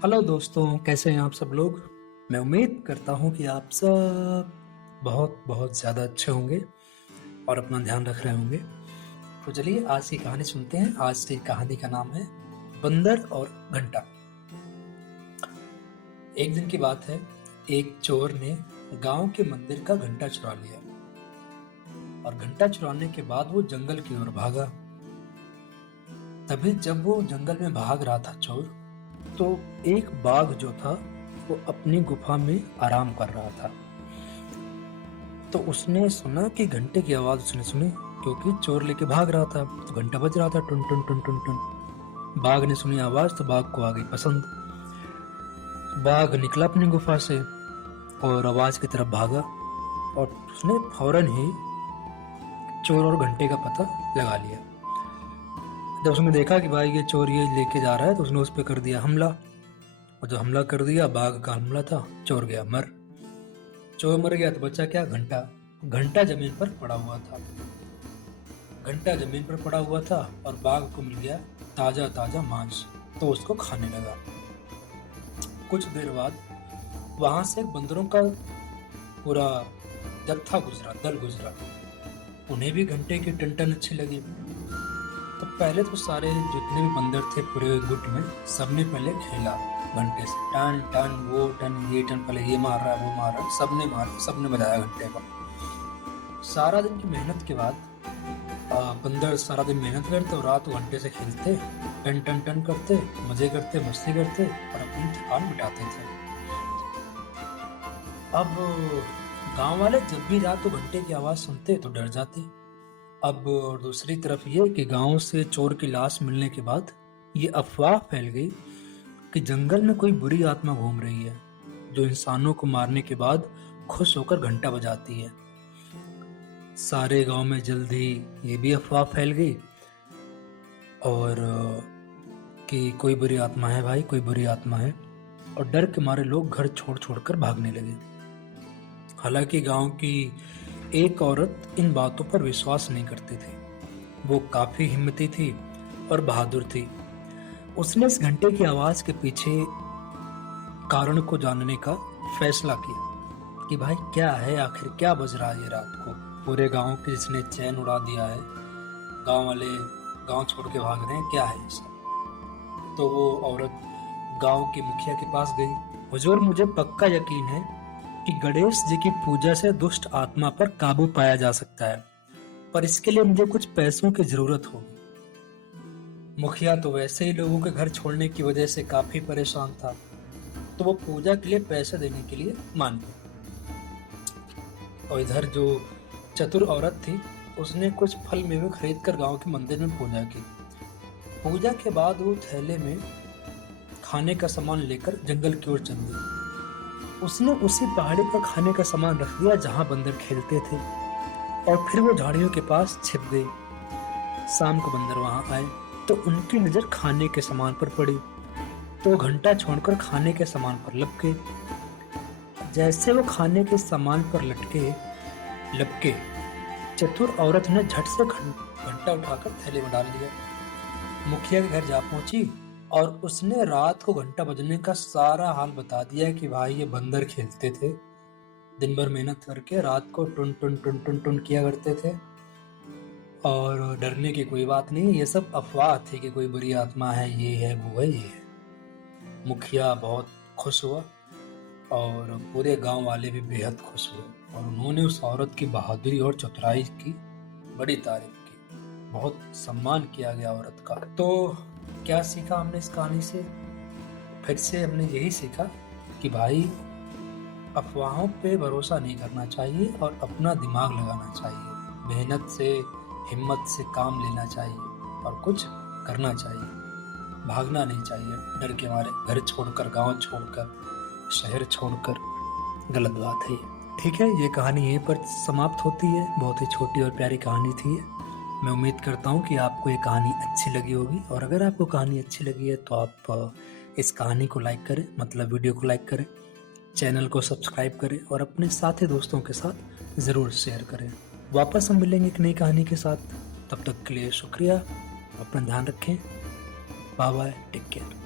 Hello दोस्तों, कैसे हैं आप सब लोग। मैं उम्मीद करता हूं कि आप सब बहुत बहुत ज़्यादा अच्छे होंगे और अपना ध्यान रख रहे होंगे। तो चलिए आज की कहानी सुनते हैं। आज की कहानी का नाम है बंदर और घंटा। एक दिन की बात है, एक चोर ने गांव के मंदिर का घंटा चुरा लिया और घंटा चुराने के बाद वो जंगल की ओर भागा। तभी जब वो जंगल में भाग रहा था चोर, तो एक बाघ जो था वो अपनी गुफा में आराम कर रहा था। तो उसने सुना कि घंटे की आवाज उसने सुनी, क्योंकि चोर लेके भाग रहा था तो घंटा बज रहा था, टुन टुन टुन टुन टुन। बाघ ने सुनी आवाज तो बाघ को आ गई पसंद। बाघ निकला अपनी गुफा से और आवाज की तरफ भागा और उसने फौरन ही चोर और घंटे का पता लगा लिया। जब उसने देखा कि भाई ये चोर ये लेके जा रहा है, तो उसने उस पर कर दिया हमला। और जो हमला कर दिया, बाघ का हमला था, चोर गया मर। चोर मर गया तो बचा क्या, घंटा। घंटा जमीन पर पड़ा हुआ था। घंटा जमीन पर पड़ा हुआ था और बाघ को मिल गया ताजा ताजा मांस, तो उसको खाने लगा। कुछ देर बाद वहां से बंदरों का पूरा जत्था गुजरा, दल गुजरा। उन्हें भी घंटे की टन अच्छी लगी। तो पहले तो सारे जितने भी बंदर थे पूरे गुट में, सबने पहले खेला घंटे से, टन टन वो टन ये टन, पहले ये मार रहा है वो मार रहा है, सबने बजाया घंटे का। सारा दिन की मेहनत के बाद बंदर सारा दिन मेहनत करते और रात को घंटे से खेलते, टन टन टन करते, मजे करते, मस्ती करते और अपनी थकान मिटाते थे। अब गांव वाले जब भी रात को घंटे की आवाज सुनते तो डर जाते। अब दूसरी तरफ ये कि गांव से चोर की लाश मिलने के बाद ये अफवाह फैल गई कि जंगल में कोई बुरी आत्मा घूम रही है, जो इंसानों को मारने के बाद खुश होकर घंटा बजाती है। सारे गांव में जल्द ही ये भी अफवाह फैल गई और कि कोई बुरी आत्मा है भाई, कोई बुरी आत्मा है। और डर के मारे लोग घर छोड़ छोड़कर भागने लगे। हालांकि गांव की एक औरत इन बातों पर विश्वास नहीं करती थी। वो काफी हिम्मती थी और बहादुर थी। उसने इस घंटे की आवाज के पीछे कारण को जानने का फैसला किया कि भाई क्या है, आखिर क्या बज रहा है ये रात को। पूरे गांव के जिसने चैन उड़ा दिया है, गांव वाले गांव छोड़ के भाग रहे हैं, क्या है इसका। तो वो औरत गांव के मुखिया के पास गई। हुजूर, मुझे पक्का यकीन है कि गणेश जी की पूजा से दुष्ट आत्मा पर काबू पाया जा सकता है, पर इसके लिए मुझे कुछ पैसों की जरूरत होगी। मुखिया तो वैसे ही लोगों के घर छोड़ने की वजह से काफी परेशान था, तो वो पूजा के लिए पैसे देने के लिए मान गया। और इधर जो चतुर औरत थी, उसने कुछ फल मेवे खरीद कर गांव के मंदिर में पूजा की। पूजा के बाद वो थैले में खाने का सामान लेकर जंगल की ओर चल दी। उसने उसी पहाड़ी पर खाने का सामान रख दिया जहां बंदर खेलते थे और फिर वो झाड़ियों के पास छिप गई। शाम को बंदर वहां आए तो उनकी नजर खाने के सामान पर पड़ी, तो घंटा छोड़कर खाने के सामान पर लपके। जैसे वो खाने के सामान पर लपके, चतुर औरत ने झट से घंटा उठाकर थैले में डाल लिया। मुखिया के घर जा पहुंची और उसने रात को घंटा बजने का सारा हाल बता दिया कि भाई ये बंदर खेलते थे, दिन भर मेहनत करके रात को टुन टुन टुन टुन टुन किया करते थे और डरने की कोई बात नहीं, ये सब अफवाह थी कि कोई बुरी आत्मा है, ये है वो है ये है। मुखिया बहुत खुश हुआ और पूरे गांव वाले भी बेहद खुश हुए और उन्होंने उस औरत की बहादुरी और चतुराई की बड़ी तारीफ की। बहुत सम्मान किया गया औरत का। तो क्या सीखा हमने इस कहानी से? फिर से हमने यही सीखा कि भाई अफवाहों पे भरोसा नहीं करना चाहिए और अपना दिमाग लगाना चाहिए, मेहनत से हिम्मत से काम लेना चाहिए और कुछ करना चाहिए। भागना नहीं चाहिए डर के मारे, घर छोड़कर, गांव छोड़कर, शहर छोड़कर। गलत बात है ये। ठीक है, ये कहानी यहीं पर समाप्त होती है। बहुत ही छोटी और प्यारी कहानी थी ये। मैं उम्मीद करता हूँ कि आपको ये कहानी अच्छी लगी होगी और अगर आपको कहानी अच्छी लगी है तो आप इस कहानी को लाइक करें, मतलब वीडियो को लाइक करें, चैनल को सब्सक्राइब करें और अपने साथी दोस्तों के साथ ज़रूर शेयर करें। वापस हम मिलेंगे एक नई कहानी के साथ। तब तक के लिए शुक्रिया। अपना ध्यान रखें। Bye bye, take care.